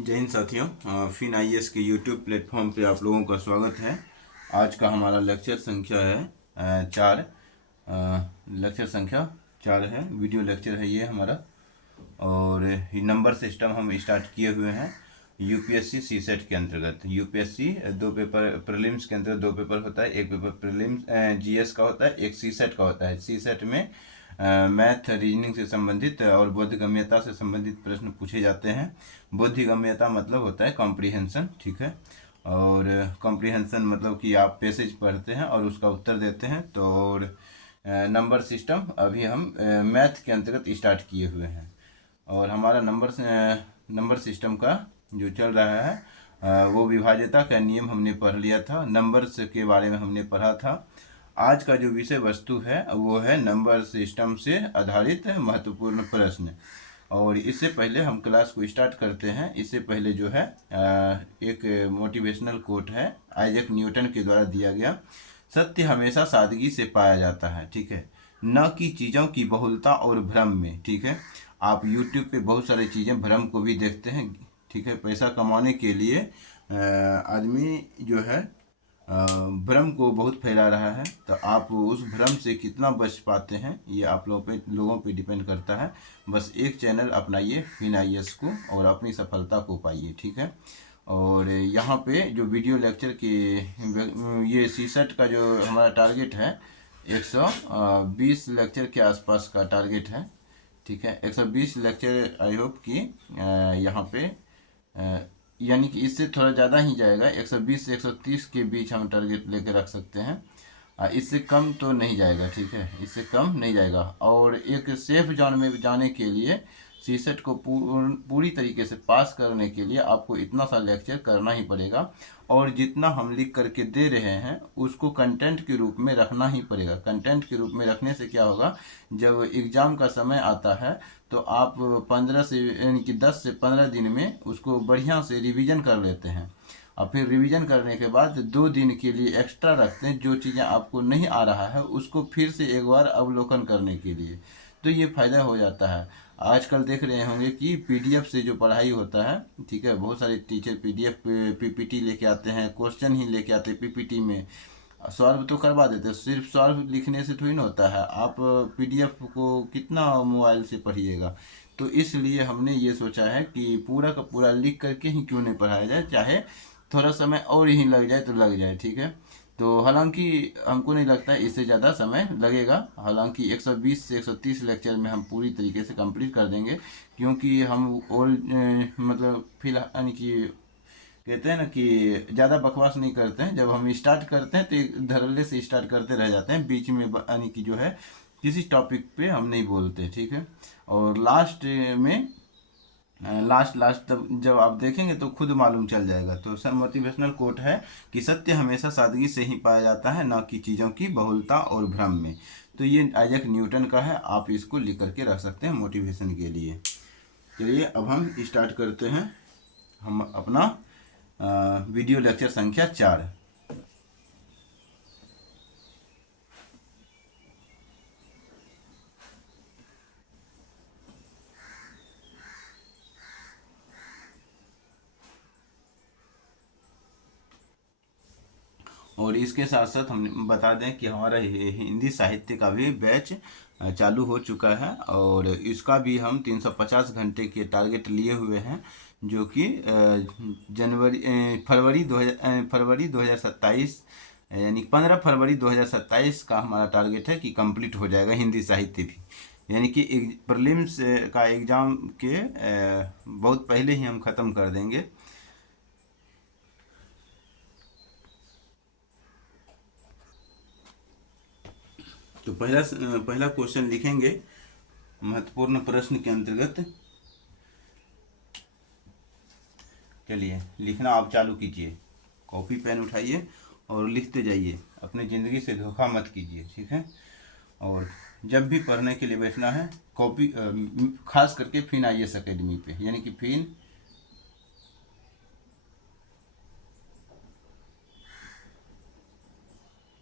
जय हिंद साथियों। Fin IAS के यूट्यूब प्लेटफॉर्म पे आप लोगों का स्वागत है। आज का हमारा लेक्चर संख्या है 4। लेक्चर संख्या 4 है, वीडियो लेक्चर है ये हमारा। और ये नंबर सिस्टम हम स्टार्ट किए हुए हैं यूपीएससी सीसेट के अंतर्गत। यूपीएससी दो पेपर प्रीलिम्स के अंतर्गत दो पेपर होता है, एक पेपर प्रीलिम्स जीएस का होता है, एक सीसेट का होता है। सीसेट में मैथ रीजनिंग से संबंधित और बोधगम्यता से संबंधित प्रश्न पूछे जाते हैं। बोधगम्यता मतलब होता है कॉम्प्रीहेंशन, ठीक है। और कॉम्प्रीहेंशन मतलब कि आप पैसेज पढ़ते हैं और उसका उत्तर देते हैं। तो और नंबर सिस्टम अभी हम मैथ के अंतर्गत स्टार्ट किए हुए हैं। और हमारा नंबर सिस्टम का जो चल रहा है वो विभाज्यता का नियम हमने पढ़ लिया था, नंबर्स के बारे में हमने पढ़ा था। आज का जो विषय वस्तु है वो है नंबर सिस्टम से आधारित महत्वपूर्ण प्रश्न। और इससे पहले हम क्लास को स्टार्ट करते हैं, इससे पहले जो है एक मोटिवेशनल कोट है आइजैक न्यूटन के द्वारा दिया गया। सत्य हमेशा सादगी से पाया जाता है, ठीक है, न कि चीज़ों की बहुलता और भ्रम में, ठीक है। आप YouTube पे बहुत सारी चीज़ें भ्रम को भी देखते हैं, ठीक है। पैसा कमाने के लिए आदमी जो है भ्रम को बहुत फैला रहा है। तो आप उस भ्रम से कितना बच पाते हैं ये आप लोगों पे डिपेंड करता है। बस एक चैनल अपनाइए फिन आईएएस को और अपनी सफलता को पाइए, ठीक है। और यहाँ पे जो वीडियो लेक्चर के ये सीसेट का जो हमारा टारगेट है 120 लेक्चर के आसपास का टारगेट है, ठीक है। 120 लेक्चर आई होप कि यहाँ पे यानी कि इससे थोड़ा ज़्यादा ही जाएगा। 120 से 130 के बीच हम टारगेट लेके रख सकते हैं। इससे कम तो नहीं जाएगा, ठीक है, इससे कम नहीं जाएगा। और एक सेफ जोन में जाने के लिए सीसेट को पूरी तरीके से पास करने के लिए आपको इतना सा लेक्चर करना ही पड़ेगा। और जितना हम लिख करके दे रहे हैं उसको कंटेंट के रूप में रखना ही पड़ेगा। कंटेंट के रूप में रखने से क्या होगा, जब एग्ज़ाम का समय आता है तो आप 15 से यानी कि 10 से 15 दिन में उसको बढ़िया से रिवीजन कर लेते हैं। और फिर रिवीजन करने के बाद 2 दिन के लिए एक्स्ट्रा रखते हैं, जो चीज़ें आपको नहीं आ रहा है उसको फिर से एक बार अवलोकन करने के लिए। तो ये फ़ायदा हो जाता है। आजकल देख रहे होंगे कि पीडीएफ से जो पढ़ाई होता है, ठीक है, बहुत सारे टीचर पीडीएफ पीपीटी लेके आते हैं, क्वेश्चन ही लेके आते हैं पीपीटी में। सॉल्व तो करवा देते हैं, सिर्फ सॉल्व लिखने से थोड़ी ना होता है। आप पीडीएफ को कितना मोबाइल से पढ़िएगा। तो इसलिए हमने ये सोचा है कि पूरा का पूरा लिख करके ही क्यों नहीं पढ़ाया जाए, चाहे थोड़ा समय और ही लग जाए तो लग जाए, ठीक है। तो हालांकि हमको नहीं लगता है इससे ज़्यादा समय लगेगा। हालांकि 120 से 130 लेक्चर में हम पूरी तरीके से कंप्लीट कर देंगे, क्योंकि हम और मतलब फिलहाल यानी कि कहते हैं ना कि ज़्यादा बकवास नहीं करते हैं। जब हम स्टार्ट करते हैं तो एक धड़ल्ले से स्टार्ट करते रह जाते हैं, बीच में यानी कि जो है किसी टॉपिक पे हम नहीं बोलते, ठीक है। और लास्ट में लास्ट लास्ट तब जब आप देखेंगे तो खुद मालूम चल जाएगा। तो सर मोटिवेशनल कोट है कि सत्य हमेशा सादगी से ही पाया जाता है, न कि चीज़ों की बहुलता और भ्रम में। तो ये आइजैक न्यूटन का है, आप इसको लिख करके रख सकते हैं मोटिवेशन के लिए। चलिए अब हम स्टार्ट करते हैं हम अपना वीडियो लेक्चर संख्या 4। और इसके साथ साथ हम बता दें कि हमारा हिंदी साहित्य का भी बैच चालू हो चुका है। और इसका भी हम 350 घंटे के टारगेट लिए हुए हैं, जो कि फरवरी 2027 यानी 15 फरवरी 2027 का हमारा टारगेट है कि कंप्लीट हो जाएगा हिंदी साहित्य भी। यानी कि प्रीलिम्स का एग्ज़ाम के बहुत पहले ही हम ख़त्म कर देंगे। तो पहला क्वेश्चन लिखेंगे महत्वपूर्ण प्रश्न के अंतर्गत। चलिए लिखना आप चालू कीजिए, कॉपी पेन उठाइए और लिखते जाइए, अपनी ज़िंदगी से धोखा मत कीजिए, ठीक है। और जब भी पढ़ने के लिए बैठना है कॉपी खास करके फिन आईएएस एकेडमी पे, यानी कि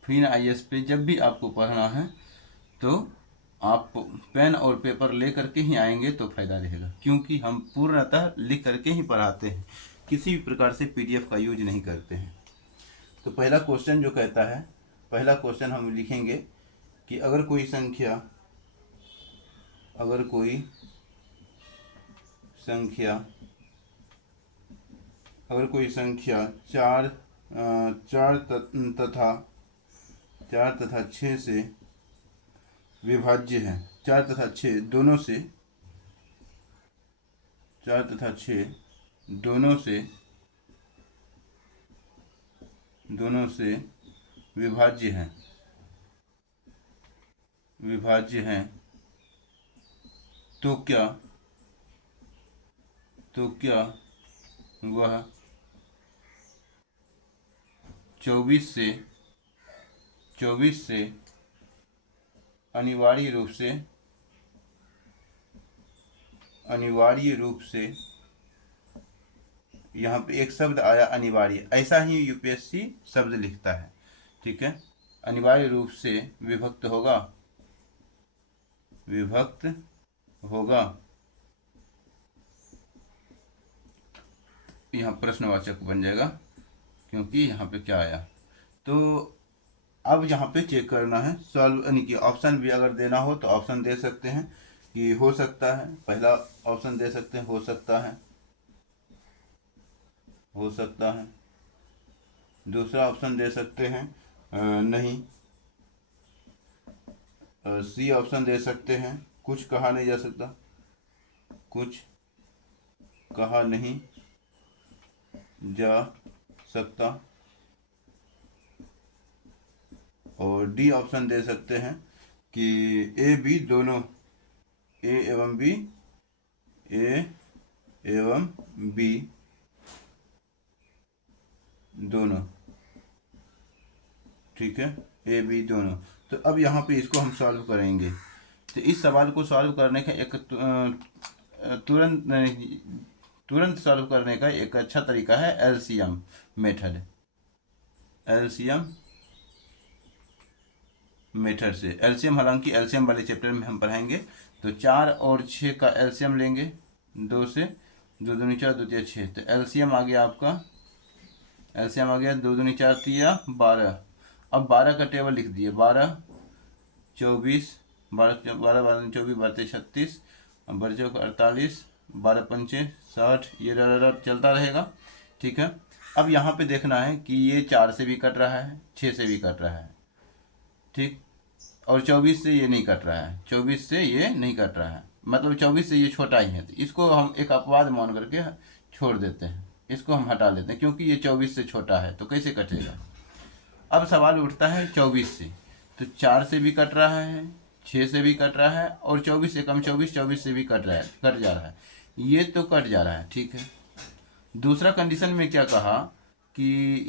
फिन आईएएस पे जब भी आपको पढ़ना है तो आप पेन और पेपर ले करके ही आएंगे तो फायदा रहेगा, क्योंकि हम पूर्णतः लिख करके ही पढ़ाते हैं, किसी भी प्रकार से पीडीएफ का यूज नहीं करते हैं। तो पहला क्वेश्चन जो कहता है, पहला क्वेश्चन हम लिखेंगे कि अगर कोई संख्या चार तथा छः से विभाज्य है, चार तथा छः दोनों से विभाज्य है, तो क्या वह 24 से अनिवार्य रूप से यहाँ पे एक शब्द आया अनिवार्य, ऐसा ही यूपीएससी शब्द लिखता है, ठीक है। अनिवार्य रूप से विभक्त होगा, यहाँ प्रश्नवाचक बन जाएगा, क्योंकि यहाँ पे क्या आया। तो अब यहाँ पे चेक करना है, सॉल्व यानी कि ऑप्शन भी अगर देना हो तो ऑप्शन दे सकते हैं कि हो सकता है, पहला ऑप्शन दे सकते हैं हो सकता है, दूसरा ऑप्शन दे सकते हैं नहीं, सी ऑप्शन दे सकते हैं कुछ कहा नहीं जा सकता, और डी ऑप्शन दे सकते हैं कि ए एवं बी दोनों, ठीक है, ए बी दोनों। तो अब यहाँ पे इसको हम सॉल्व करेंगे। तो इस सवाल को सॉल्व करने का एक तुरंत सॉल्व करने का एक अच्छा तरीका है एलसीएम मेथड से। एलसीएम, हालांकि एलसीएम वाले चैप्टर में हम पढ़ाएंगे। तो 4 और 6 का एलसीएम लेंगे, 2 से 2 दूनी 4 2 तिया 6, तो एलसीएम आ गया आपका, 2 दूनी 4 तिया 12। अब 12 का टेबल लिख दिए, 12 24 12 12 24 12 36, 12 48, 12 पंचे 60, ये चलता रहेगा, ठीक है। अब यहाँ पे देखना है कि ये 4 से भी कट रहा है, 6 से भी कट रहा है, ठीक, और 24 से ये नहीं कट रहा है, 24 से ये नहीं कट रहा है, मतलब 24 से ये छोटा ही है। तो इसको हम एक अपवाद मान करके छोड़ देते हैं, इसको हम हटा लेते हैं, क्योंकि ये 24 से छोटा है, तो कैसे कटेगा। अब सवाल उठता है 24 से, तो 4 से भी कट रहा है, 6 से भी कट रहा है, और 24 से कम 24 से भी कट जा रहा है, ये तो कट जा रहा है, ठीक है। दूसरा कंडीशन में क्या कहा कि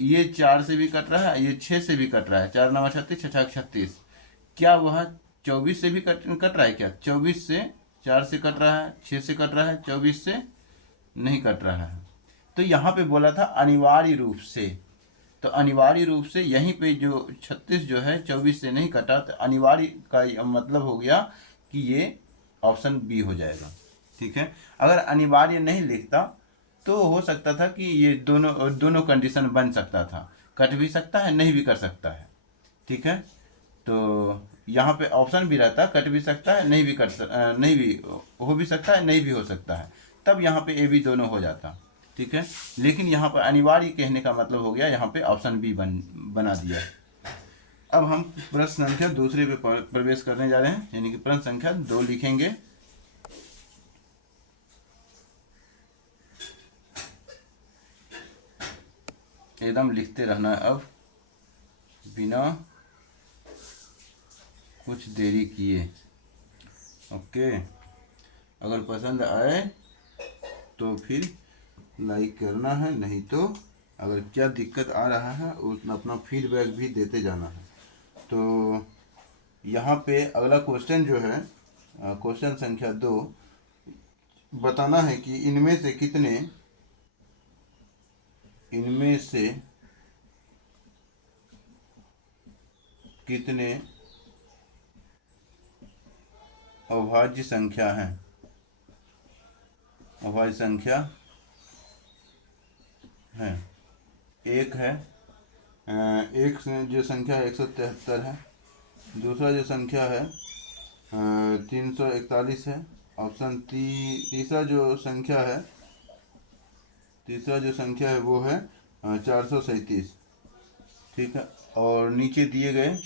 ये 4 से भी कट रहा है, ये 6 से भी कट रहा है, 4 9 36 6 36, क्या वह 24 से भी कट रहा है क्या। 24 से 4 से कट रहा है, 6 से कट रहा है, 24 से नहीं कट रहा है। तो यहाँ पे बोला था अनिवार्य रूप से, तो अनिवार्य रूप से यहीं पे जो 36 जो है 24 से नहीं कटा, तो अनिवार्य का मतलब हो गया कि ये ऑप्शन बी हो जाएगा, ठीक है। अगर अनिवार्य नहीं लिखता तो हो सकता था कि ये दोनों कंडीशन बन सकता था, कट भी सकता है नहीं भी कर सकता है, ठीक है। तो यहाँ पे ऑप्शन भी रहता, कट भी सकता है नहीं भी हो भी सकता है, नहीं भी हो सकता है, तब यहाँ पे ए बी दोनों हो जाता, ठीक है। लेकिन यहाँ पर अनिवार्य कहने का मतलब हो गया, यहाँ पे ऑप्शन बी बना दिया। अब हम प्रश्न संख्या दूसरे पे प्रवेश करने जा रहे हैं, यानी कि प्रश्न संख्या 2 लिखेंगे। एकदम लिखते रहना है अब, बिना कुछ देरी किए, ओके। अगर पसंद आए तो फिर लाइक करना है, नहीं तो अगर क्या दिक्कत आ रहा है उसमें अपना फीडबैक भी देते जाना है। तो यहाँ पे अगला क्वेश्चन जो है, क्वेश्चन संख्या 2, बताना है कि इनमें से कितने अभाज्य संख्या है, अभाज्य संख्या है। एक है एक जो संख्या 173 है, दूसरा जो संख्या है 341 है। ऑप्शन तीसरा जो संख्या है, वो है 437। ठीक है, और नीचे दिए गए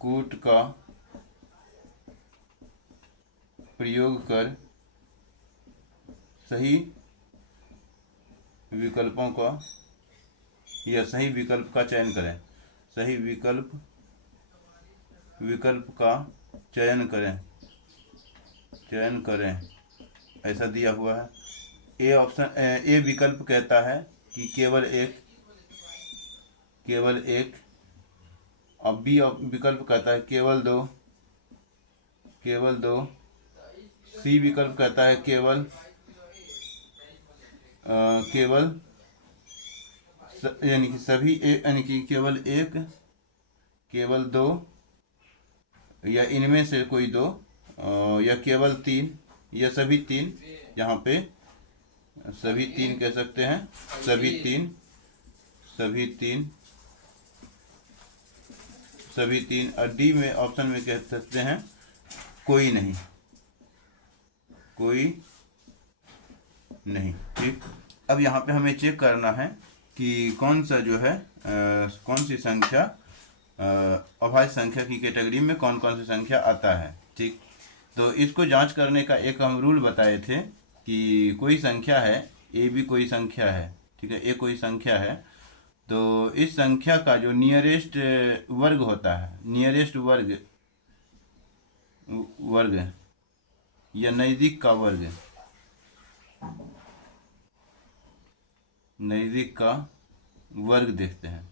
कूट का प्रयोग कर सही विकल्पों का या सही विकल्प का चयन करें। सही विकल्प का चयन करें ऐसा दिया हुआ है। ए विकल्प कहता है कि केवल एक। अब बी विकल्प कहता है केवल दो। सी विकल्प कहता है केवल यानी कि सभी यानी कि केवल एक, केवल दो, या इनमें से कोई दो, या केवल तीन, या सभी तीन। यहाँ पे सभी तीन कह सकते हैं, सभी तीन। और डी में ऑप्शन में कह सकते हैं कोई नहीं। ठीक, अब यहाँ पे हमें चेक करना है कि कौन सा जो है कौन सी संख्या अभाज्य संख्या की कैटेगरी में कौन सी संख्या आता है। ठीक, तो इसको जांच करने का एक हम रूल बताए थे कि कोई संख्या है, ए भी कोई संख्या है। ठीक है, ए कोई संख्या है, तो इस संख्या का जो नियरेस्ट वर्ग होता है, नियरेस्ट वर्ग या नज़दीक का वर्ग देखते हैं,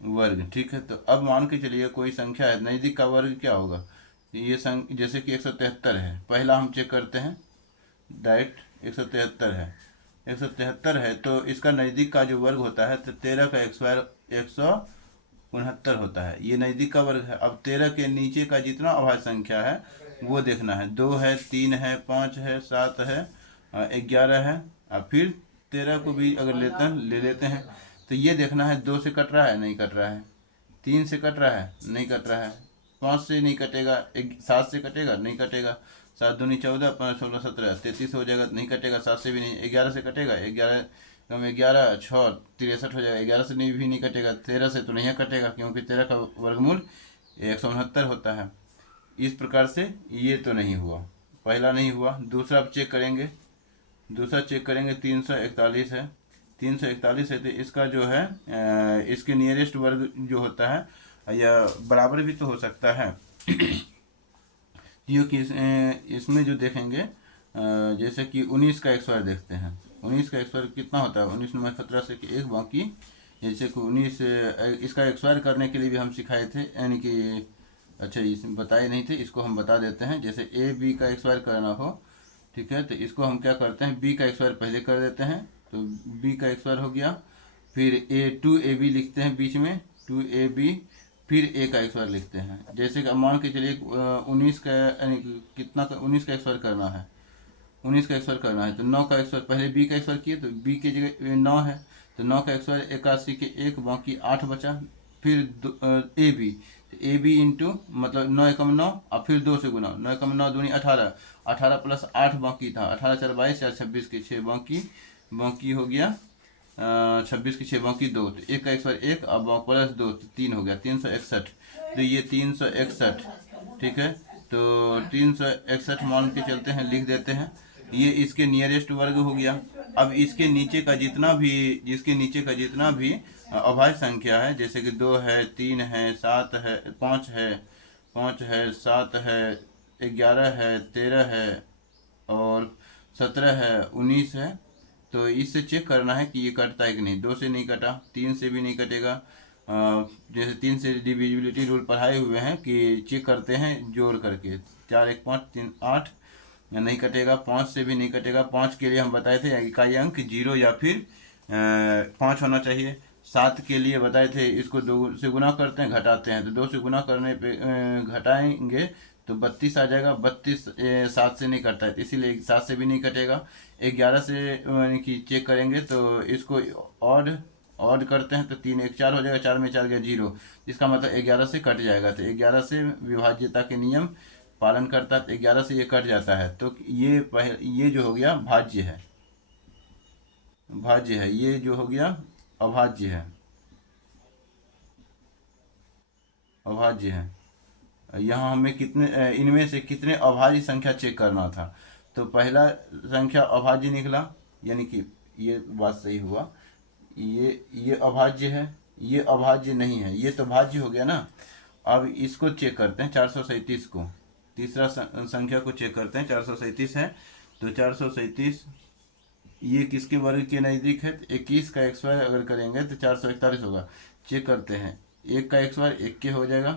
वर्ग। ठीक है, तो अब मान के चलिए कोई संख्या है, नज़दीक का वर्ग क्या होगा। ये जैसे कि 173 है, पहला हम चेक करते हैं डायरेक्ट। 173 है, 173 है, तो इसका नज़दीक का जो वर्ग होता है तो 13 का स्क्वायर 169 होता है। ये नज़दीक का वर्ग है। अब 13 के नीचे का जितना अभाज्य संख्या है वो देखना है। 2 है, 3 है, 5 है, 7 है, 11 है। और फिर 13 को भी अगर ले लेते हैं तो ये देखना है 2 से कट रहा है, नहीं कट रहा है। 3 से कट रहा है, नहीं कट रहा है। 5 से नहीं कटेगा। 7 से कटेगा, नहीं कटेगा। 7 दूनी 14, 5 16 17, 33 हो जाएगा, नहीं कटेगा। 7 से भी नहीं। 11 से कटेगा, 11 कम 11 6 63 हो जाएगा। 11 से भी नहीं कटेगा। 13 से तो नहीं कटेगा क्योंकि 13 का वर्गमूल 169 होता है। इस प्रकार से ये तो नहीं हुआ, पहला नहीं हुआ। दूसरा अब चेक करेंगे, 341 है। 341 है तो इसका जो है इसके नियरेस्ट वर्ग जो होता है या बराबर भी तो हो सकता है क्योंकि इसमें जो देखेंगे जैसे कि 19 का स्क्वायर देखते हैं। 19 का स्क्वायर कितना होता है, 19 नंबर 17 से कि एक बाकी, जैसे कि 19 इसका स्क्वायर करने के लिए भी हम सिखाए थे, यानी कि अच्छा इसमें बताए नहीं थे, इसको हम बता देते हैं। जैसे ए बी का स्क्वायर करना हो, ठीक है, तो इसको हम क्या करते हैं, बी का स्क्वायर पहले कर देते हैं, तो बी का स्क्वायर हो गया। फिर 2ab लिखते हैं बीच में, 2ab, फिर ए का स्क्वायर लिखते हैं। जैसे कि मान के चलिए 19 का यानी कितना का 19 का स्क्वायर करना है, 19 का स्क्वायर करना है तो 9 का स्क्वायर, पहले बी का स्क्वायर किए तो बी की जगह 9 है, तो 9 का स्क्वायर 81 के 1 बाकी 8 बचा। फिर A B, A B into मतलब 9 एकम 9 और फिर 2 से गुना, 9 एकम 9 दूनी 18, 18 प्लस 8 बाकी था, 18 4 22, 4 26 के 6 बाकी हो गया 26 के 6 बाकी 2, तो 1 का स्क्वायर 1 अब प्लस 2 तो 3 हो गया 361। तो ये 361, ठीक है, तो 361 मान के चलते हैं, लिख देते हैं। ये इसके नियरेस्ट वर्ग हो गया। अब इसके नीचे का जितना भी अभाज्य संख्या है, जैसे कि 2 है, 3 है, 7 है, 5 है, 7 है, 11 है, 13 है और 17 है, 19 है, तो इससे चेक करना है कि ये कटता है कि नहीं। 2 से नहीं कटा, 3 से भी नहीं कटेगा। जैसे 3 से डिविजिबिलिटी रूल पढ़ाए हुए हैं कि चेक करते हैं जोड़ करके, 4 1 5 3 8, नहीं कटेगा। 5 से भी नहीं कटेगा। 5 के लिए हम बताए थे इकाई अंक 0 या फिर 5 होना चाहिए। 7 के लिए बताए थे, इसको 2 से गुना करते हैं, घटाते हैं, तो 2 से गुना करने पे घटाएंगे तो 32 आ जाएगा। 32 7 से नहीं कटता है, तो इसीलिए 7 से भी नहीं कटेगा। 11 से यानी कि चेक करेंगे तो इसको ऑड करते हैं तो 3 1 4 हो जाएगा, 4 में 4 गया 0, इसका मतलब 11 से कट जाएगा। तो 11 से विभाज्यता के नियम पालन करता है, तो 11 से ये कट जाता है। तो ये जो हो गया भाज्य है, भाज्य है, ये जो हो गया अभाज्य है, अभाज्य है। यहाँ हमें कितने इनमें से कितने अभाज्य संख्या चेक करना था। तो पहला संख्या अभाज्य निकला, यानी कि ये बात सही हुआ। ये अभाज्य है, ये अभाज्य नहीं है, ये तो भाज्य हो गया ना। अब इसको चेक करते हैं 437 को, तीसरा संख्या को चेक करते हैं। 437 है, तो 437 ये किसके वर्ग के नज़दीक है। 21 का एक्स वाई अगर करेंगे तो 441 होगा। चेक करते हैं, 1 का एक्स वाई 1 के हो जाएगा,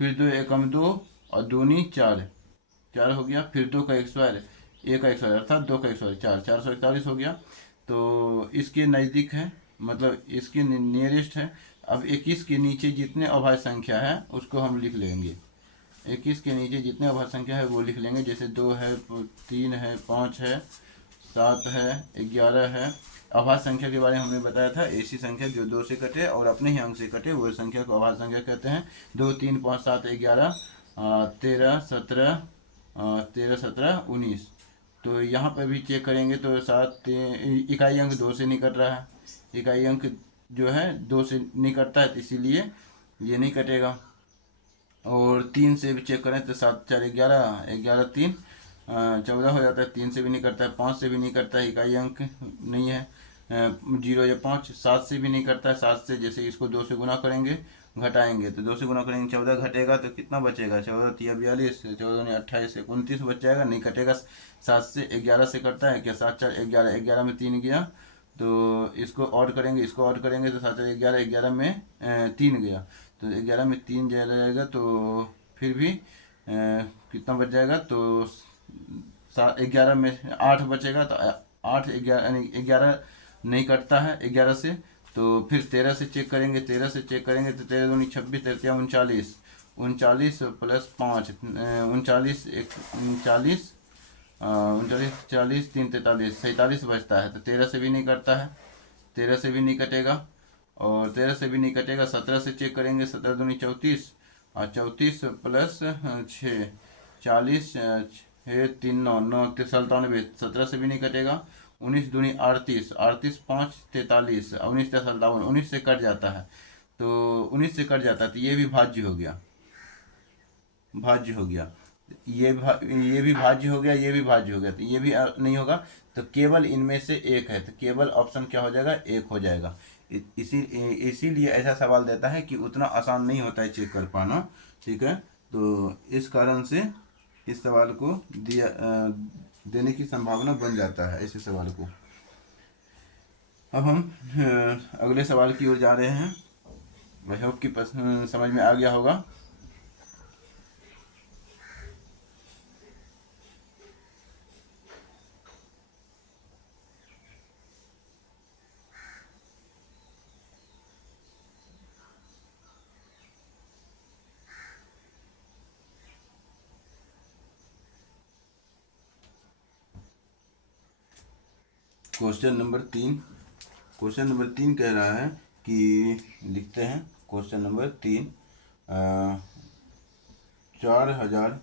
फिर 2 एकम 2 और दूनी 4, 4 हो गया, फिर 2 का एक्स वाई 1 का एक्स वाई अर्थात 2 का एक्स वाई 4, 441 हो गया। तो इसके नज़दीक है, मतलब इसके नियरेस्ट है। अब 21 के नीचे जितने अभाज्य संख्या है उसको हम लिख लेंगे। 21 के नीचे जितने अभाज्य संख्या है वो लिख लेंगे, जैसे 2 है, 3 है, 5 है, 7 है, 11 है। अभाज्य संख्या के बारे में हमने बताया था, ऐसी संख्या जो 2 से कटे और अपने ही अंक से कटे वो संख्या को अभाज्य संख्या कहते हैं। 2 3 5 7 11 13 17 13 17 19। तो यहाँ पर भी चेक करेंगे तो 7 इकाई अंक 2 से नहीं कट रहा है, इकाई अंक जो है 2 से नहीं कटता है, तो इसीलिए ये नहीं कटेगा। और 3 से भी चेक करें तो 7 4 11, 11 3 14 हो जाता है, 3 से भी नहीं करता है, 5 से भी नहीं करता है, इकाई अंक नहीं है, 0 या 5। 7 से भी नहीं करता है, 7 से जैसे इसको 2 से गुना करेंगे, घटाएंगे तो 2 से गुना करेंगे 14 घटेगा तो कितना बचेगा, 14 3 42, 14 ने 28, 29 बच जाएगा, नहीं कटेगा। 7 से 11 से करता है क्या, 7 4 11, 11 में 3 गया, तो इसको और करेंगे, इसको और करेंगे तो 7 4 11, 11 में 3 गया, तो 11 में 3 जाएगा, तो फिर भी कितना बच जाएगा, तो 11 में 8 बचेगा, तो 8 11 यानी 11 नहीं कटता है 11 से। तो फिर 13 से चेक करेंगे, 13 से चेक करेंगे तो 13 दूनी 26, 13 39, 39 प्लस 5 39 39 39 40 3 43 47 बचता है, तो 13 से भी नहीं कटता है, 13 से भी नहीं कटेगा। और 13 से भी नहीं कटेगा, 17 से चेक करेंगे, 17 दूनी 34 और 34 प्लस 6 40 6 3 9 9 97, 17 से भी नहीं कटेगा। 19 दूनी 38, 38 5 43, 19 57, 19 से कट जाता है, तो 19 से कट जाता है, तो ये भी भाज्य हो गया, भाज्य हो गया। ये भी भाज्य हो गया, ये भी भाज्य हो गया, तो ये भी नहीं होगा, तो केवल इनमें से एक है, तो केवल ऑप्शन क्या हो जाएगा, एक हो जाएगा। इसीलिए ऐसा सवाल देता है कि उतना आसान नहीं होता है चेक कर पाना, ठीक है। तो इस कारण से इस सवाल को देने की संभावना बन जाता है ऐसे सवाल को। अब हम अगले सवाल की ओर जा रहे हैं। आई होप कि समझ में आ गया होगा। क्वेश्चन नंबर 3, क्वेश्चन नंबर 3 कह रहा है कि लिखते हैं क्वेश्चन नंबर 3, 4000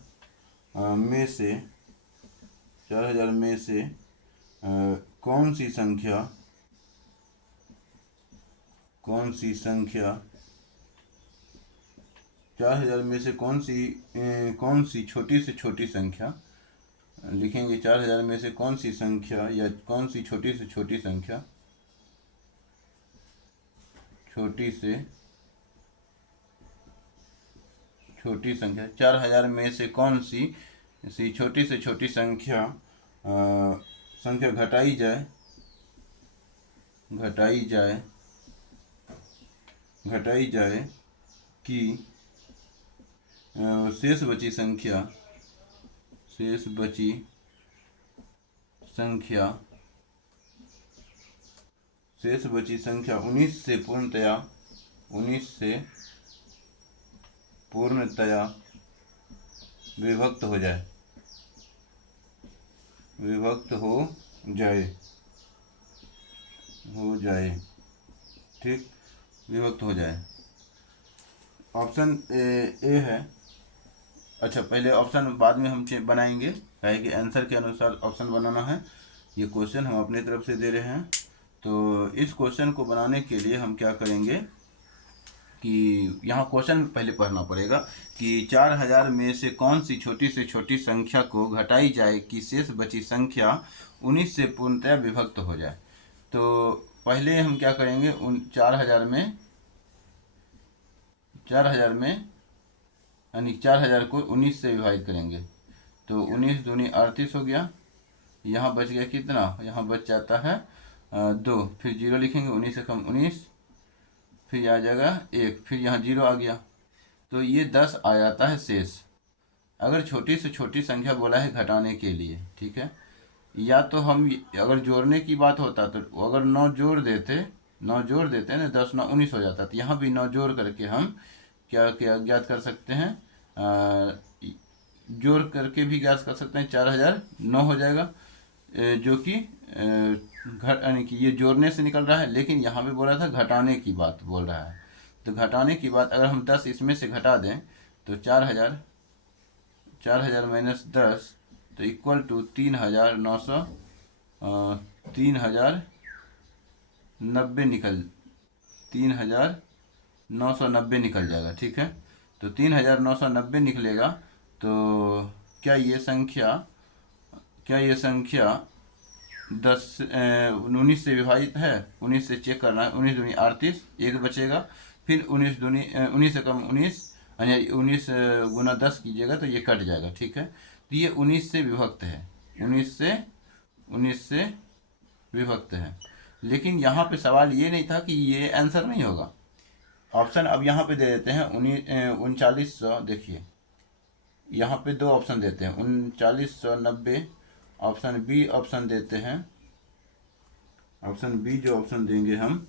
में से 4000 में से कौन सी संख्या 4000 में से कौन सी छोटी से छोटी संख्या लिखेंगे। 4000 में से कौन सी संख्या या कौन सी छोटी से छोटी संख्या, छोटी से छोटी संख्या, 4000 में से कौन सी छोटी से छोटी संख्या संख्या घटाई जाए कि शेष बची संख्या शेष बची संख्या 19 से पूर्णतया विभक्त हो जाए, ठीक, विभक्त हो जाए। ऑप्शन ए है। अच्छा, पहले ऑप्शन बाद में हम बनाएंगे, है कि आंसर के अनुसार ऑप्शन बनाना है। ये क्वेश्चन हम अपनी तरफ से दे रहे हैं। तो इस क्वेश्चन को बनाने के लिए हम क्या करेंगे कि यहाँ क्वेश्चन पहले पढ़ना पड़ेगा कि 4000 में से कौन सी छोटी से छोटी संख्या को घटाई जाए कि शेष बची संख्या 19 से पूर्णतया विभक्त हो जाए। तो पहले हम क्या करेंगे, उन 4000 में यानी 4000 को 19 से विभाजित करेंगे। तो 19 दूनी 38 हो गया। यहाँ बच गया कितना, यहाँ बच जाता है 2, फिर 0 लिखेंगे, 19 से कम 19, फिर आ जाएगा 1, फिर यहाँ 0 आ गया। तो ये 10 आ जाता है शेष। अगर छोटी से छोटी संख्या बोला है घटाने के लिए, ठीक है, या तो हम अगर जोड़ने की बात होता तो अगर 9 जोड़ देते ना, 10 9 19 हो जाता। तो यहाँ भी 9 जोड़ करके हम क्या क्या ज्ञात कर सकते हैं, जोड़ करके भी ज्ञात कर सकते हैं। 4009 हो जाएगा, जो कि यानी कि ये जोड़ने से निकल रहा है, लेकिन यहाँ भी बोल रहा था घटाने की बात बोल रहा है। तो घटाने की बात अगर हम 10 इसमें से घटा दें तो 4000 माइनस 10 तो इक्वल टू 3990 3990 निकल जाएगा, ठीक है। तो 3990 निकलेगा। तो क्या ये संख्या 19 से विभाजित है? 19 से चेक करना है। 19 दूनी 38, 1 बचेगा, फिर 19 से कम 19, यानी 19 गुना 10 कीजिएगा तो ये कट जाएगा, ठीक है। तो ये 19 से विभक्त है, 19 से विभक्त है। लेकिन यहाँ पे सवाल ये नहीं था कि ये आंसर नहीं होगा। ऑप्शन अब यहाँ पे दे देते हैं 3900। देखिए यहाँ पे 2 ऑप्शन देते हैं, 3990 ऑप्शन बी ऑप्शन देते हैं। ऑप्शन बी जो ऑप्शन देंगे हम,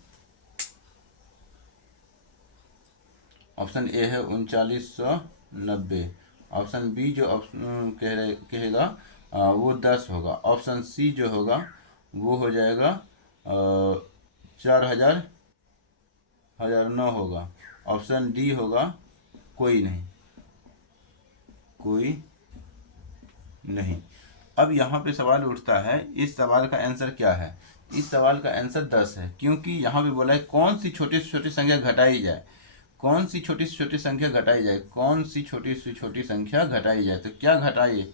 ऑप्शन ए है 3990, ऑप्शन बी जो ऑप्शन कहेगा वो 10 होगा। ऑप्शन सी जो होगा वो हो जाएगा 4009 होगा। ऑप्शन डी होगा कोई नहीं। अब यहाँ पे सवाल उठता है, इस सवाल का आंसर क्या है? इस सवाल का आंसर 10 है, क्योंकि यहाँ पे बोला है कौन सी छोटी से छोटी संख्या घटाई जाए। कौन सी छोटी से छोटी संख्या घटाई जाए? कौन सी छोटी से छोटी संख्या घटाई जाए? तो क्या घटाए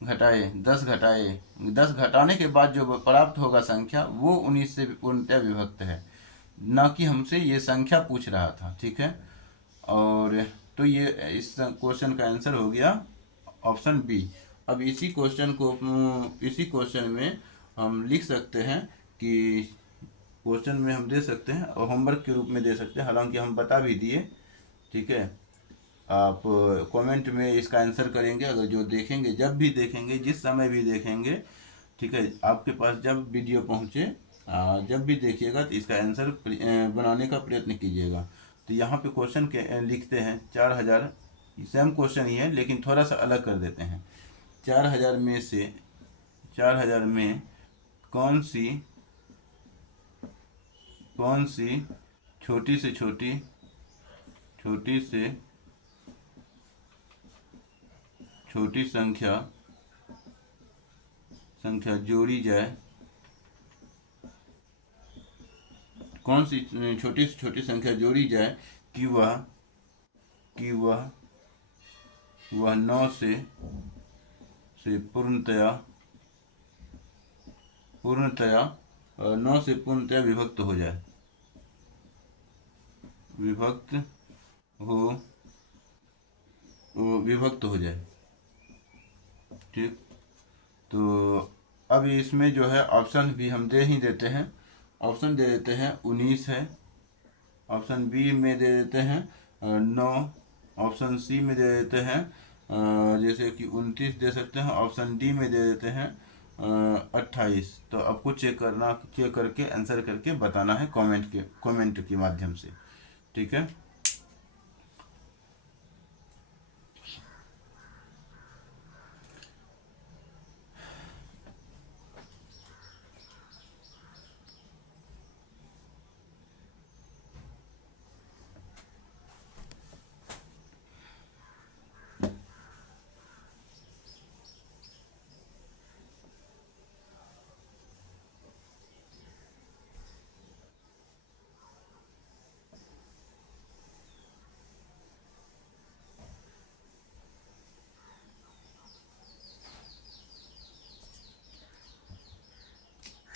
10 घटाए। 10 घटाने के बाद जो प्राप्त होगा संख्या वो 19 से पूर्णतया विभक्त है, ना कि हमसे ये संख्या पूछ रहा था, ठीक है। और तो ये इस क्वेश्चन का आंसर हो गया ऑप्शन बी। अब इसी क्वेश्चन में हम लिख सकते हैं कि क्वेश्चन में हम दे सकते हैं और होमवर्क के रूप में दे सकते हैं, हालांकि हम बता भी दिए, ठीक है। आप कमेंट में इसका आंसर करेंगे, अगर जो देखेंगे, जब भी देखेंगे, जिस समय भी देखेंगे, ठीक है, आपके पास जब वीडियो पहुंचे, जब भी देखिएगा तो इसका आंसर बनाने का प्रयत्न कीजिएगा। तो यहाँ पे क्वेश्चन के लिखते हैं 4000, सेम क्वेश्चन ही है लेकिन थोड़ा सा अलग कर देते हैं। 4000 में कौन सी छोटी से छोटी संख्या जोड़ी जाए। कौन सी छोटी से छोटी संख्या जोड़ी जाए कि वह 9 से पूर्णतया 9 से पूर्णतया विभक्त हो जाए, विभक्त हो जाए, ठीक। तो अब इसमें जो है ऑप्शन भी हम दे ही देते हैं। ऑप्शन दे देते हैं 19 है, ऑप्शन बी में दे देते हैं 9, ऑप्शन सी में दे देते हैं जैसे कि 29 दे सकते हैं, ऑप्शन डी में दे देते हैं 28। तो आपको चेक करके आंसर करके बताना है कमेंट के माध्यम से, ठीक है।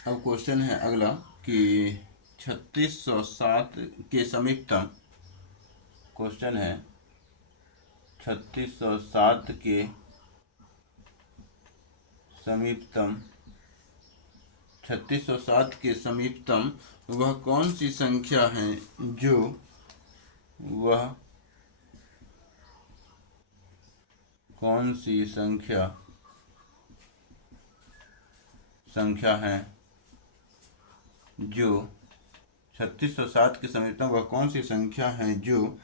अब क्वेश्चन है अगला कि 3607 के समीपतम, क्वेश्चन है 3607 के समीपतम 3607 के समीपतम वह कौन सी संख्या है जो वह कौन सी संख्या है जो 3607 के समीपतम वह कौन सी संख्या है जो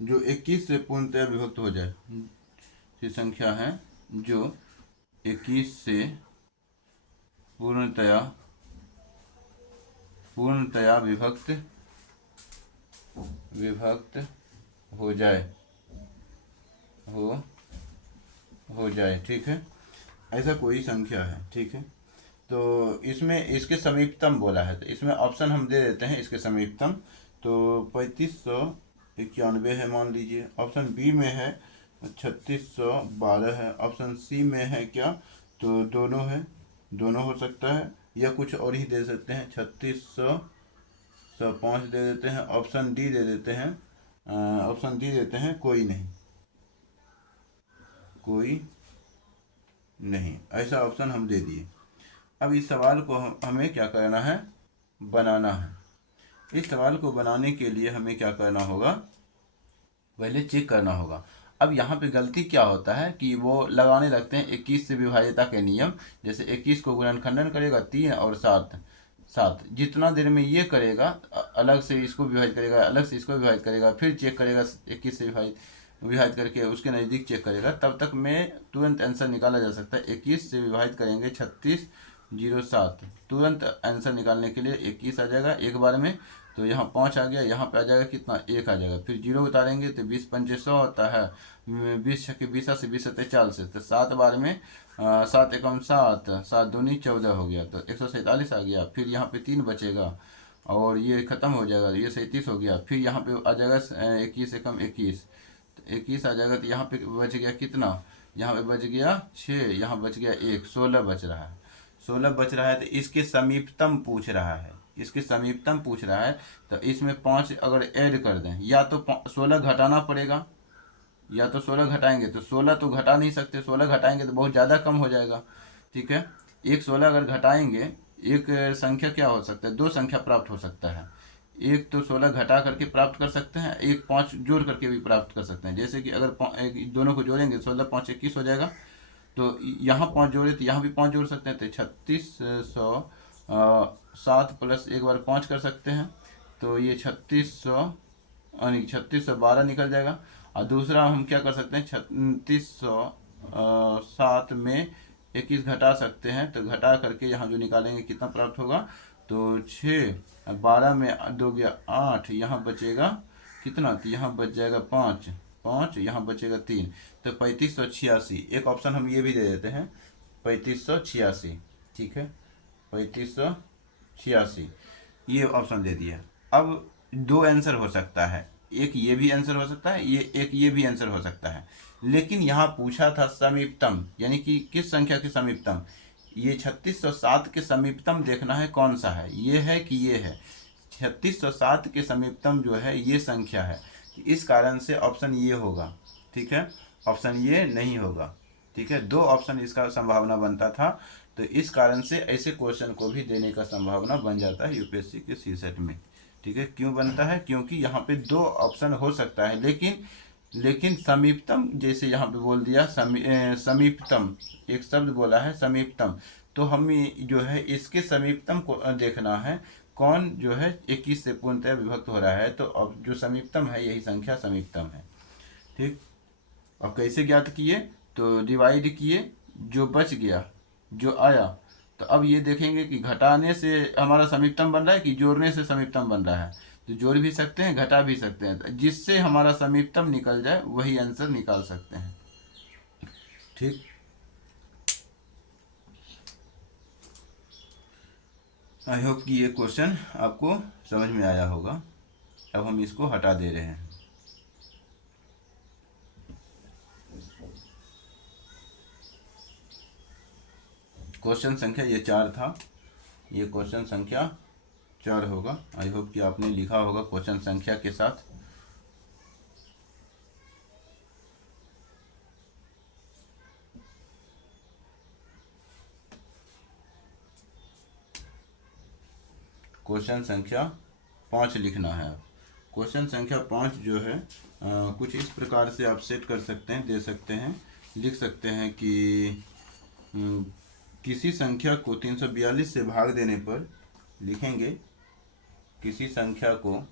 21 से पूर्णतया विभक्त हो जाए। सी संख्या है जो 21 से पूर्णतया विभक्त हो जाए, ठीक है। ऐसा कोई संख्या है, ठीक है। तो इसमें इसके समीपतम बोला है, तो इसमें ऑप्शन हम दे देते हैं इसके समीपतम। तो 3591 है मान लीजिए, ऑप्शन बी में है 3612 है, ऑप्शन सी में है क्या, तो दोनों हो सकता है, या कुछ और ही दे सकते हैं, 3605 दे देते हैं, ऑप्शन डी दे देते हैं, कोई नहीं, ऐसा ऑप्शन हम दे दिए। अब इस सवाल को हमें क्या करना है, बनाना है। इस सवाल को बनाने के लिए हमें क्या करना होगा, पहले चेक करना होगा। अब यहाँ पे गलती क्या होता है कि वो लगाने लगते हैं 21 से विभाज्यता के नियम। जैसे 21 को गुणनखंडन करेगा 3 और 7, जितना देर में ये करेगा, अलग से इसको विभाजित करेगा, अलग से इसको विभाजित करेगा, फिर चेक करेगा 21 से विभाजित करके उसके नज़दीक चेक करेगा, तब तक में तुरंत आंसर निकाला जा सकता है। 21 से विभाजित करेंगे 3607, तुरंत आंसर निकालने के लिए 21 आ जाएगा एक बार में, तो यहाँ 5 आ गया, यहाँ पे आ जाएगा कितना, 1 आ जाएगा। फिर 0 उतारेंगे तो 20 पंचे 100 होता है, 20 छक्के 20 से 20 सत्ते 40, तो 7 बार में 7 एकम 7, 7 दूनी 14 हो गया, तो 147 आ गया। फिर यहाँ पे 3 बचेगा और ये खत्म हो जाएगा, ये 37 हो गया। फिर यहाँ पे आ जाएगा 21 एकम 21, तो 21 आ जाएगा। तो यहाँ पे बच गया कितना, यहाँ पे बच गया 6, यहाँ बच गया 1, 16 बच रहा है। 16 बच रहा है, तो इसके समीपतम पूछ रहा है, तो इसमें 5 अगर ऐड कर दें, या तो 16 घटाना पड़ेगा, या तो 16 घटाएंगे, तो 16 तो घटा नहीं सकते, 16 घटाएंगे तो बहुत ज़्यादा कम हो जाएगा, ठीक है। एक 16 अगर घटाएंगे, एक संख्या क्या हो सकता है, 2 संख्या प्राप्त हो सकता है। एक तो 16 घटा करके प्राप्त कर सकते हैं, एक 5 जोड़ करके भी प्राप्त कर सकते हैं। जैसे कि अगर दोनों को जोड़ेंगे 16 5 21 हो जाएगा, तो यहाँ 5 जोड़े तो यहाँ भी 5 जोड़ सकते हैं, तो 3607 प्लस एक बार 5 कर सकते हैं, तो ये 3612 निकल जाएगा। और दूसरा हम क्या कर सकते हैं, 3607 में 21 घटा सकते हैं, तो घटा करके यहाँ जो निकालेंगे कितना प्राप्त होगा, तो 6, 12 में 2 गया 8, यहाँ बचेगा कितना, तो यहाँ बच जाएगा 5, यहाँ बचेगा 3, तो 3586। एक ऑप्शन हम ये भी दे देते हैं 3586, ठीक है, 3586 ये ऑप्शन दे दिया। अब 2 आंसर हो सकता है, एक ये भी आंसर हो सकता है, एक ये भी आंसर हो सकता है, लेकिन यहाँ पूछा था समीपतम, यानी कि किस संख्या के समीपतम। ये 3607 के समीपतम देखना है कौन सा है, ये है कि ये है। 3607 के समीपतम जो है ये संख्या है, इस कारण से ऑप्शन ये होगा, ठीक है, ऑप्शन ये नहीं होगा, ठीक है। 2 ऑप्शन इसका संभावना बनता था, तो इस कारण से ऐसे क्वेश्चन को भी देने का संभावना बन जाता है यूपीएससी के CSET में, ठीक है। क्यों बनता है, क्योंकि यहाँ पे 2 ऑप्शन हो सकता है, लेकिन समीपतम जैसे यहाँ पे बोल दिया समीपतम, एक शब्द बोला है समीपतम, तो हमें जो है इसके समीपतम को देखना है, कौन जो है 21 से पूर्णतः विभक्त हो रहा है, तो अब जो समीपतम है यही संख्या समीपतम है। ठीक, अब कैसे ज्ञात किए, तो डिवाइड किए, जो बच गया जो आया, तो अब ये देखेंगे कि घटाने से हमारा समीपतम बन रहा है कि जोड़ने से समीपतम बन रहा है, तो जोड़ भी सकते हैं घटा भी सकते हैं, तो जिससे हमारा समीपतम निकल जाए वही आंसर निकाल सकते हैं। ठीक, आई होप कि ये क्वेश्चन आपको समझ में आया होगा। अब हम इसको हटा दे रहे हैं। क्वेश्चन संख्या ये 4 था, ये क्वेश्चन संख्या 4 होगा। आई होप कि आपने लिखा होगा क्वेश्चन संख्या के साथ। क्वेश्चन संख्या 5 लिखना है। क्वेश्चन संख्या 5 जो है कुछ इस प्रकार से आप सेट कर सकते हैं, दे सकते हैं, लिख सकते हैं कि किसी संख्या को 342 से भाग देने पर, लिखेंगे किसी संख्या को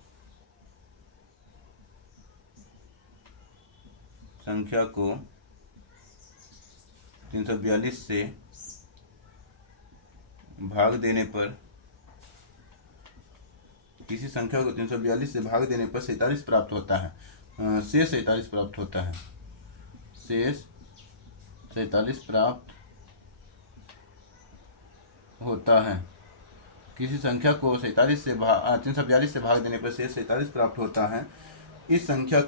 342 से भाग देने पर, किसी संख्या को 342 से भाग देने पर 47 प्राप्त होता है, शेष 47 प्राप्त होता है, शेष 47 प्राप्त होता है। किसी संख्या को 342 से भाग देने पर शेष 47 प्राप्त होता है। इस संख्या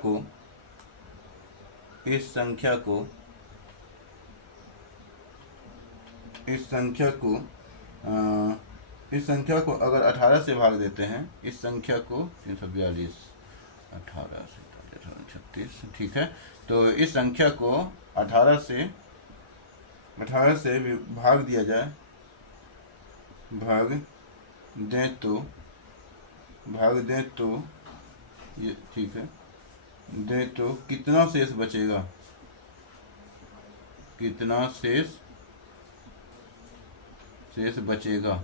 को अगर 18 से भाग देते हैं, इस संख्या को 342, 18 से 36, ठीक है, तो इस संख्या को 18 से भाग दिया जाए, भाग दें तो ये ठीक है, दें तो कितना शेष बचेगा, कितना शेष बचेगा।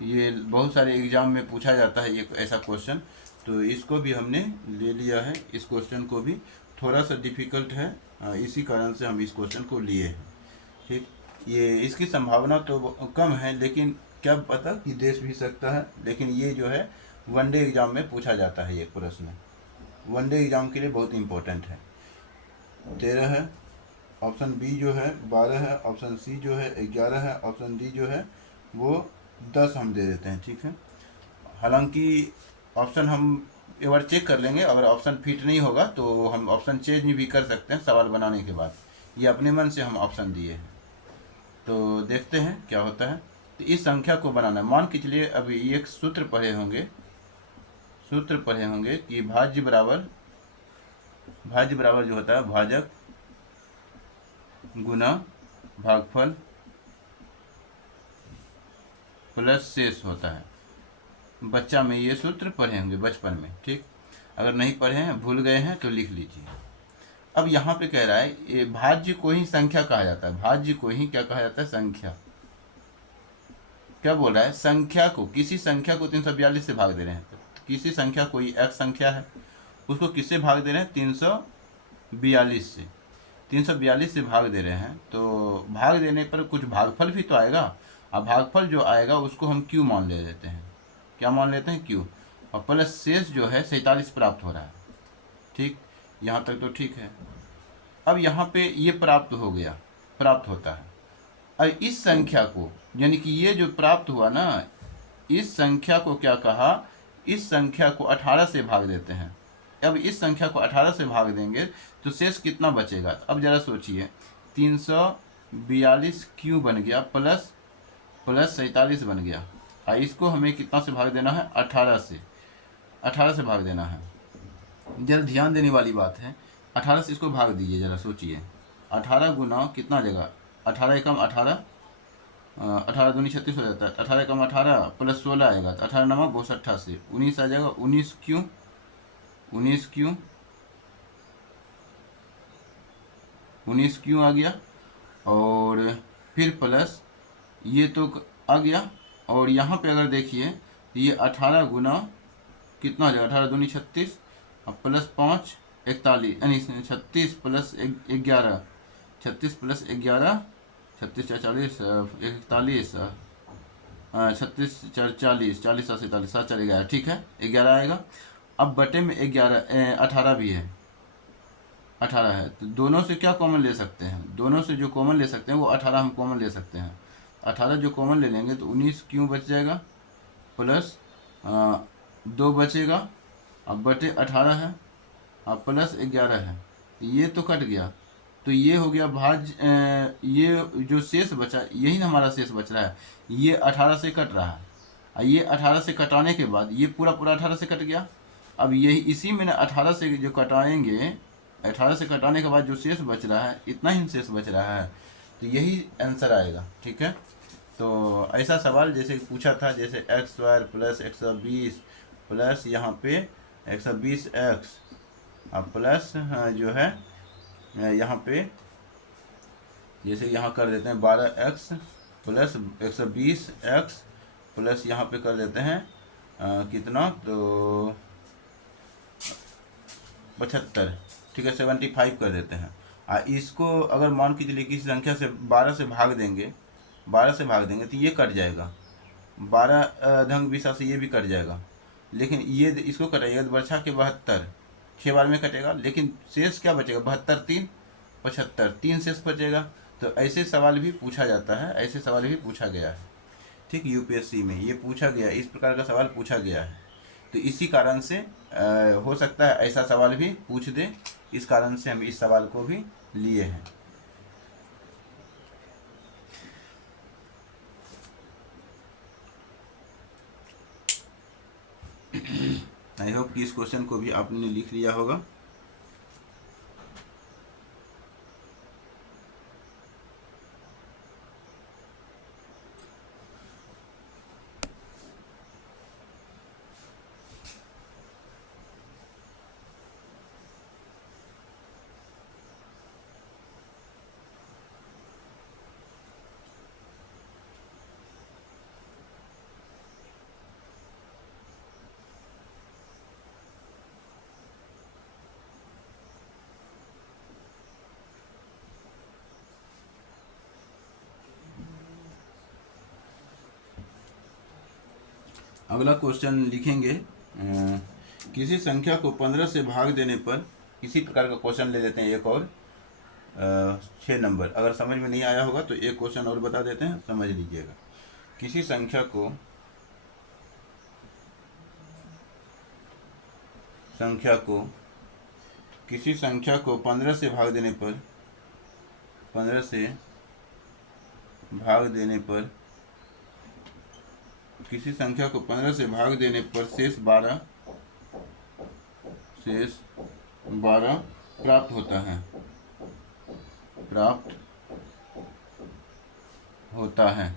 ये बहुत सारे एग्जाम में पूछा जाता है ये ऐसा क्वेश्चन, तो इसको भी हमने ले लिया है। इस क्वेश्चन को भी थोड़ा सा डिफ़िकल्ट है, इसी कारण से हम इस क्वेश्चन को लिए हैं। ठीक, ये इसकी संभावना तो कम है, लेकिन क्या पता कि दे भी सकता है, लेकिन ये जो है वनडे एग्ज़ाम में पूछा जाता है। ये प्रश्न वनडे एग्ज़ाम के लिए बहुत इम्पोर्टेंट है। 13 है, ऑप्शन बी जो है 12 है, ऑप्शन सी जो है 11 है, ऑप्शन डी जो है वो 10 हम दे देते हैं। ठीक है, हालांकि ऑप्शन हम एक बार चेक कर लेंगे, अगर ऑप्शन फिट नहीं होगा तो हम ऑप्शन चेंज भी कर सकते हैं सवाल बनाने के बाद। ये अपने मन से हम ऑप्शन दिए हैं, तो देखते हैं क्या होता है। तो इस संख्या को बनाना, मान के चलिए अभी एक सूत्र पढ़े होंगे कि भाज्य बराबर जो होता है भाजक गुना भागफल प्लस शेष होता है। बच्चा में ये सूत्र पढ़े होंगे बचपन में। ठीक, अगर नहीं पढ़े हैं, भूल गए हैं तो लिख लीजिए। अब यहाँ पे कह रहा है ये भाज्य को ही संख्या कहा जाता है, भाज्य को ही क्या कहा जाता है, संख्या। क्या बोल रहा है, संख्या को, किसी संख्या को 342 से भाग दे रहे हैं, तो किसी संख्या कोई एक संख्या है, उसको किससे भाग दे रहे हैं, 342 से। 342 से भाग दे रहे हैं, तो भाग देने पर कुछ भागफल भी तो आएगा, अब भागफल जो आएगा उसको हम क्यू मान ले लेते हैं। क्या मान लेते हैं, क्यू, और प्लस शेष जो है 47 प्राप्त हो रहा है। ठीक, यहाँ तक तो ठीक है। अब यहाँ पे ये प्राप्त होता है। अब इस संख्या को, यानी कि ये जो प्राप्त हुआ ना, इस संख्या को क्या कहा, इस संख्या को 18 से भाग देते हैं। अब इस संख्या को 18 से भाग देंगे तो शेष कितना बचेगा, अब जरा सोचिए, 342 क्यू बन गया प्लस 47 बन गया, और इसको हमें कितना से भाग देना है, 18 से भाग देना है। जरा ध्यान देने वाली बात है, 18 से इसको भाग दीजिए, जरा सोचिए, 18 गुना कितना जगह, 18 एकम 18, 18 दूनी 36 हो जाता है, 18 एकम 18 प्लस 16 आएगा, तो 18 नवा 62 88, 19 आ जाएगा, 19 क्यों 19 क्यों आ गया, और फिर प्लस ये तो आ गया, और यहाँ पे अगर देखिए तो ये 18 गुना कितना हो जाएगा, 18 दूनी 36, और प्लस 5 41, यानी 36 प्लस 11, 36 प्लस 11, 36 40, 41, 36 40, 40 47, 7 4 11, ठीक है 11 आएगा। अब बटे में 11 18 भी है, 18 है, तो दोनों से क्या कॉमन ले सकते हैं, दोनों से जो कॉमन ले सकते हैं वो 18 हम कॉमन ले सकते हैं। 18 जो कॉमन ले लेंगे तो 19 क्यों बच जाएगा, प्लस 2 बचेगा, अब बटे 18 है, अब प्लस 11 है, ये तो कट गया, तो ये हो गया ये जो शेष बचा यही ना हमारा शेष बच रहा है, ये 18 से कट रहा है, और ये 18 से कटाने के बाद ये पूरा पूरा 18 से कट गया। अब यही इसी में ना 18 से जो कटाएंगे, 18 से कटाने के बाद जो शेष बच रहा है इतना ही शेष बच रहा है, तो यही आंसर आएगा, ठीक है। तो ऐसा सवाल जैसे पूछा था, जैसे एक्स स्क्वायर प्लस 120 प्लस यहाँ पे 120x, अब प्लस जो है यहाँ पे जैसे यहाँ कर देते हैं 12x प्लस 120x प्लस यहाँ पे कर देते हैं कितना, तो 75, ठीक है 75 कर देते हैं। इसको अगर मान के चलिए किसी संख्या से 12 से भाग देंगे, 12 से भाग देंगे तो ये कट जाएगा, 12 ढंग 20 से ये भी कट जाएगा, लेकिन ये इसको कटाइएगा तो बचा के 72, 6 बार में कटेगा, लेकिन शेष क्या बचेगा, 72 3 75, 3 शेष बचेगा। तो ऐसे सवाल भी पूछा जाता है, ऐसे सवाल भी पूछा गया है, ठीक, यूपीएससी में ये पूछा गया, इस प्रकार का सवाल पूछा गया है। तो इसी कारण से हो सकता है ऐसा सवाल भी पूछ दे, इस कारण से हम इस सवाल को भी लिए हैं। आई होप कि इस क्वेश्चन को भी आपने लिख लिया होगा। अगला क्वेश्चन लिखेंगे, किसी संख्या को 15 से भाग देने पर, इसी प्रकार का क्वेश्चन ले लेते हैं एक और 6 नंबर। अगर समझ में नहीं आया होगा तो एक क्वेश्चन और बता देते हैं, समझ लीजिएगा। किसी संख्या को किसी संख्या को 15 से भाग देने पर, 15 से भाग देने पर, किसी संख्या को 15 से भाग देने पर शेष 12 प्राप्त होता है, प्राप्त होता है।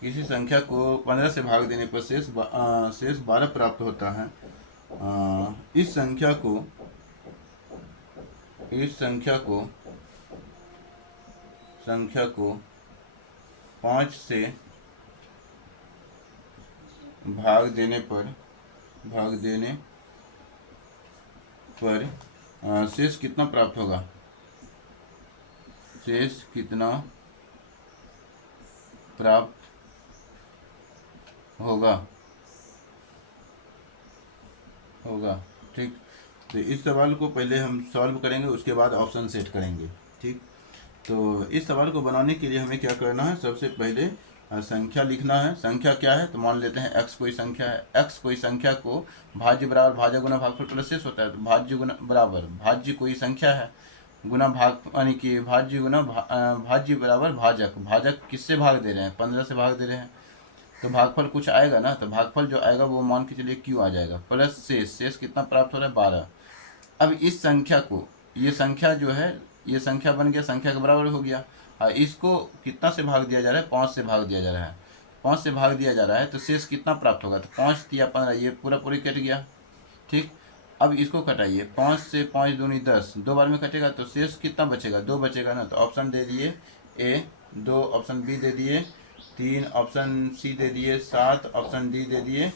किसी संख्या को 15 से भाग देने पर शेष 12 प्राप्त होता है। इस संख्या को 5 से भाग देने पर शेष कितना प्राप्त होगा, शेष कितना प्राप्त होगा, ठीक। तो इस सवाल को पहले हम सॉल्व करेंगे, उसके बाद ऑप्शन सेट करेंगे, ठीक। तो इस सवाल को बनाने के लिए हमें क्या करना है, सबसे पहले संख्या लिखना है। संख्या क्या है, तो मान लेते हैं x कोई संख्या है, x कोई संख्या को भाज्य बराबर भाज्य गुना भागफल प्लस शेष होता है, तो भाज्य गुना बराबर भाज्य कोई संख्या है गुना भाग, यानी कि भाज्य गुना भाज्य बराबर भाजक, भाजक किससे भाग दे रहे हैं, 15 से भाग दे रहे हैं, तो भागफल कुछ आएगा ना, तो भागफल जो आएगा वो मान के चलिए q आ जाएगा, प्लस शेष कितना प्राप्त हो रहा है 12। अब इस संख्या को, ये संख्या जो है ये संख्या बन गया, संख्या के बराबर हो गया, और इसको कितना से भाग दिया जा रहा है, 5 से भाग दिया जा रहा है, 5 से भाग दिया जा रहा है, तो शेष कितना प्राप्त होगा, तो 5 या 15, ये पूरा पूरी कट गया, ठीक। अब इसको कटाइए, 5 से 5 दूनी 10, 2 बार में कटेगा तो शेष कितना बचेगा, 2 बचेगा ना। तो ऑप्शन दे दिए ए 2, ऑप्शन बी दे दिए 3, ऑप्शन सी दे दिए 7, ऑप्शन डी दे दिए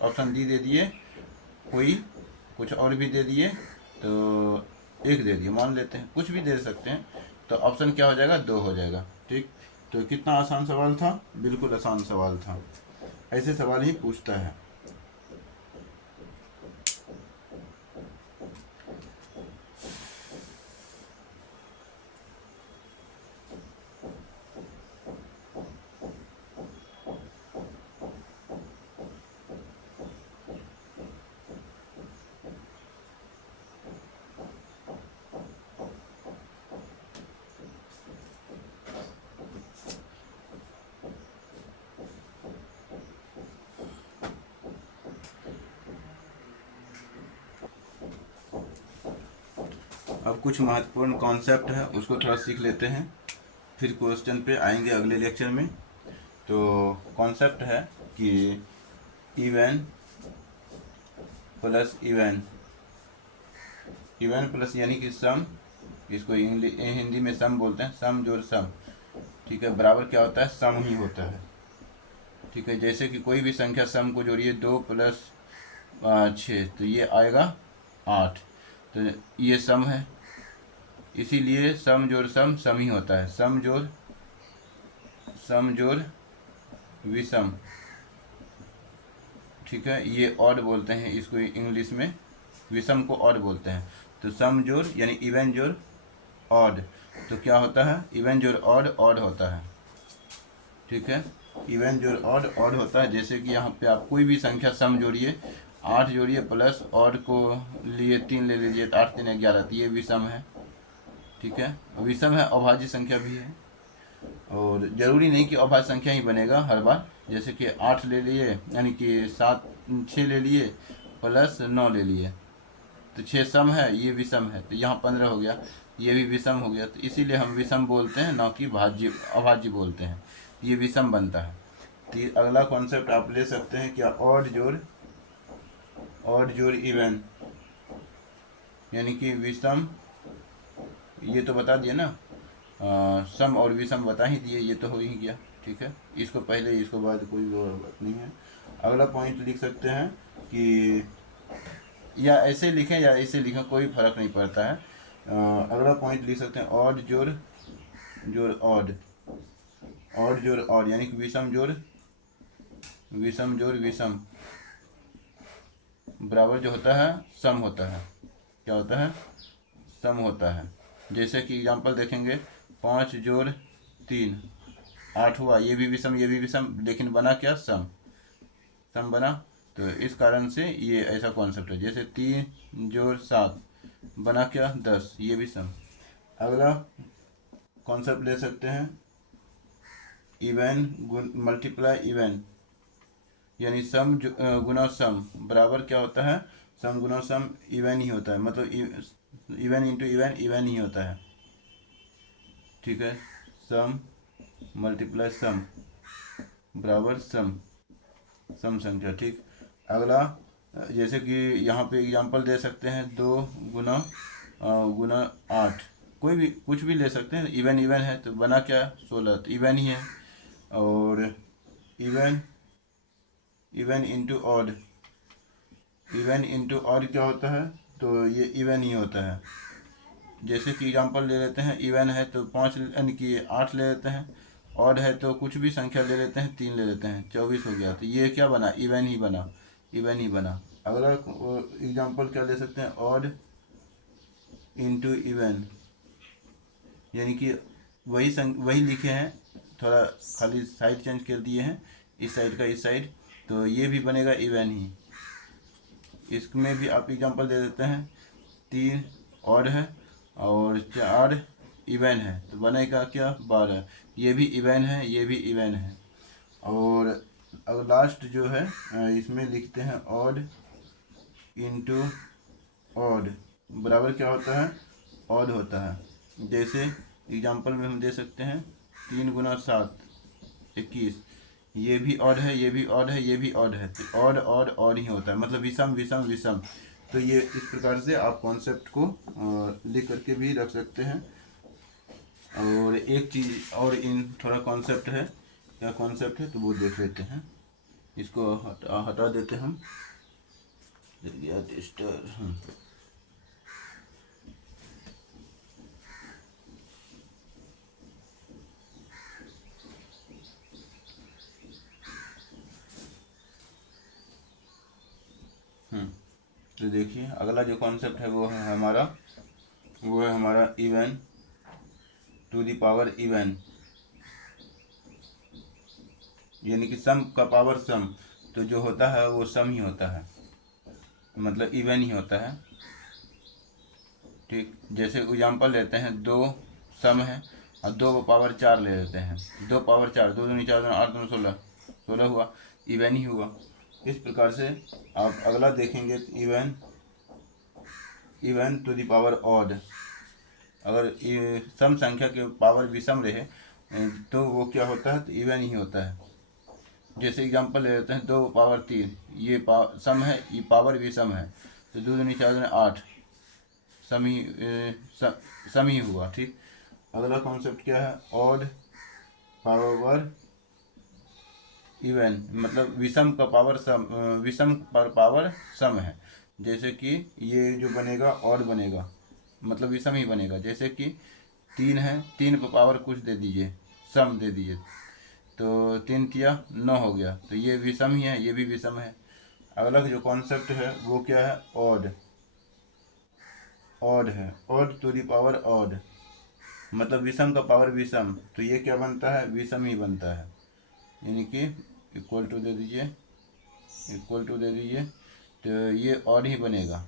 ऑप्शन डी दे दिए कोई कुछ और भी दे दिए तो 1 दे दिए, मान लेते हैं कुछ भी दे सकते हैं। तो ऑप्शन क्या हो जाएगा, 2 हो जाएगा। ठीक। तो कितना आसान सवाल था, बिल्कुल आसान सवाल था। ऐसे सवाल ही पूछता है। अब कुछ महत्वपूर्ण कॉन्सेप्ट है उसको थोड़ा सीख लेते हैं, फिर क्वेश्चन पे आएंगे अगले लेक्चर में। तो कॉन्सेप्ट है कि even plus even, even plus यानी कि सम, इसको हिंदी में सम बोलते हैं, सम जोड़ सम। ठीक है, बराबर क्या होता है, सम ही होता है। ठीक है, जैसे कि कोई भी संख्या सम को जोड़िए, 2 प्लस 6 तो ये आएगा 8, तो ये सम है, इसीलिए सम जोड़ सम सम ही होता है। सम जोड़ विषम। ठीक है, ये ऑड बोलते हैं इसको इंग्लिश में, विषम को ऑड बोलते हैं। तो सम जोड़ यानी इवन जोड़ ऑड, तो क्या होता है, इवन जोड़ ऑड ऑड होता है। ठीक है, इवन जोड़ ऑड ऑड होता है। जैसे कि यहाँ पे आप कोई भी संख्या सम जोड़िए, 8 जोड़िए प्लस ऑड को लिए 3 ले लीजिए तो 8 3 11, तो ये विषम है। ठीक है, विषम है, अभाज्य संख्या भी है। और ज़रूरी नहीं कि अभाज्य संख्या ही बनेगा हर बार। जैसे कि 8 ले लिए यानी कि 6 ले लिए प्लस 9 ले लिए तो 6 सम है, ये विषम है, तो यहाँ 15 हो गया, ये भी विषम हो गया। तो इसीलिए हम विषम बोलते हैं, ना कि भाज्य अभाज्य बोलते हैं, ये विषम बनता है। तो अगला कॉन्सेप्ट आप ले सकते हैं क्या, ऑड जोड़ इवन, यानी कि विषम, ये तो बता दिए ना, सम और विषम बता ही दिए, ये तो हो ही गया। ठीक है, इसको पहले इसको बाद कोई बात नहीं है। अगला पॉइंट लिख सकते हैं कि या ऐसे लिखें या ऐसे लिखें, कोई फर्क नहीं पड़ता है। अगला पॉइंट लिख सकते हैं ऑड जोड़ ऑड, ऑड जोड़ ऑड यानी कि विषम जोड़ विषम बराबर जो होता है सम होता है। क्या होता है, सम होता है। जैसे कि एग्जांपल देखेंगे, 5 जोड़ 3 8 हुआ, ये भी विषम ये भी विषम, लेकिन बना क्या, सम बना। तो इस कारण से ये ऐसा कॉन्सेप्ट है। जैसे 3 जोड़ 7 बना क्या, 10, ये भी सम। अगला कॉन्सेप्ट ले सकते हैं, इवन मल्टीप्लाई इवन, यानी सम गुना सम बराबर क्या होता है, सम गुना सम इवन ही होता है, मतलब even into even even he होता है। ठीक है, सम मल्टीप्लाई सम बराबर सम संख्या। ठीक। अगला जैसे कि यहाँ पे एग्जांपल दे सकते हैं, 2 गुना 8, कोई भी कुछ भी ले सकते हैं, इवन है तो बना क्या, 16, तो इवन ही है। और इवन इंटू ऑड, क्या होता है, तो ये इवन ही होता है। जैसे कि एग्जांपल ले लेते हैं, इवन है तो 5 यानी कि 8 ले लेते हैं, ऑड है तो कुछ भी संख्या ले लेते हैं, 3 ले लेते हैं, 24 हो गया। तो ये क्या बना, इवन ही बना। अगला एग्जांपल क्या ले सकते हैं, ऑड इंटू इवन, यानी कि वही लिखे हैं, थोड़ा खाली साइड चेंज कर दिए हैं, इस साइड का इस साइड, तो ये भी बनेगा इवन ही। इसमें भी आप एग्जांपल दे देते हैं, 3 ऑड है और 4 इवन है, तो बनेगा क्या, 12, ये भी इवन है ये भी इवन है। और अब लास्ट जो है इसमें लिखते हैं ऑड इंटू ऑड बराबर क्या होता है, ऑड होता है। जैसे एग्जांपल में हम दे सकते हैं, 3 गुना 7 21, ये भी ऑड है, ये भी ऑड है, ये भी ऑड है, तो ऑड ऑड ऑड ही होता है, मतलब विषम विषम विषम। तो ये इस प्रकार से आप कॉन्सेप्ट को लिख करके भी रख सकते हैं। और एक चीज़ और इन थोड़ा कॉन्सेप्ट है, क्या कॉन्सेप्ट है तो वो देख लेते हैं। इसको हटा देते हम। तो देखिए अगला जो कॉन्सेप्ट है वो है हमारा even to the power even, यानी कि सम का पावर सम। तो जो होता है वो सम ही होता है, मतलब इवन ही होता है। ठीक, जैसे एग्जांपल लेते हैं, दो सम है और 2 पावर 4 ले लेते हैं। 2 पावर 4, 2 दूनी 4 दूनी 8 दूनी 16, 16 हुआ, इवन ही हुआ। इस प्रकार से आप अगला देखेंगे तो even to the power odd. अगर सम संख्या के पावर विषम रहे तो वो क्या होता है, तो इवन ही होता है। जैसे एग्जांपल ले लेते हैं, 2 पावर 3, ये सम है, ये पावर विषम है, तो 2 दूनी 4 दूनी 8, सम ही हुआ। ठीक, अगला कॉन्सेप्ट क्या है, ऑड पावर इवन, मतलब विषम का पावर सम, विषम पर पावर सम है। जैसे कि ये जो बनेगा ऑड बनेगा, मतलब विषम ही बनेगा। जैसे कि 3 है, 3 पर पावर कुछ दे दीजिए, सम दे दीजिए, तो 3 किया 9 हो गया, तो ये विषम ही है, ये भी विषम है। अगला जो कॉन्सेप्ट है वो क्या है, ऑड। ऑड है, odd to the power odd, मतलब विषम का पावर विषम, तो ये क्या बनता है, विषम ही बनता है। यानी कि इक्वल टू दे दीजिए, इक्वल टू दे दीजिए, तो ये ऑड ही बनेगा।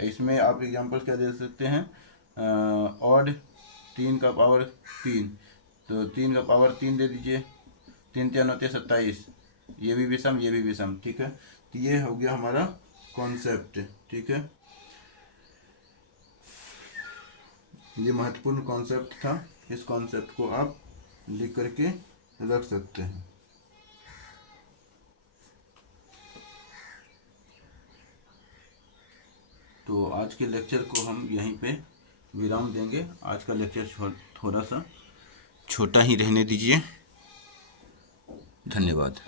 इसमें आप एग्जांपल क्या दे सकते हैं, ऑड 3 का पावर 3, तो 3 का पावर 3 दे दीजिए, 3 3 होते 27, ये भी विषम, ये भी विषम। ठीक है, तो ये हो गया हमारा कॉन्सेप्ट। ठीक है, ये महत्वपूर्ण कॉन्सेप्ट था, इस कॉन्सेप्ट को आप लिख करके रख सकते हैं। तो आज के लेक्चर को हम यहीं पे विराम देंगे। आज का लेक्चर थोड़ा सा छोटा ही रहने दीजिए। धन्यवाद।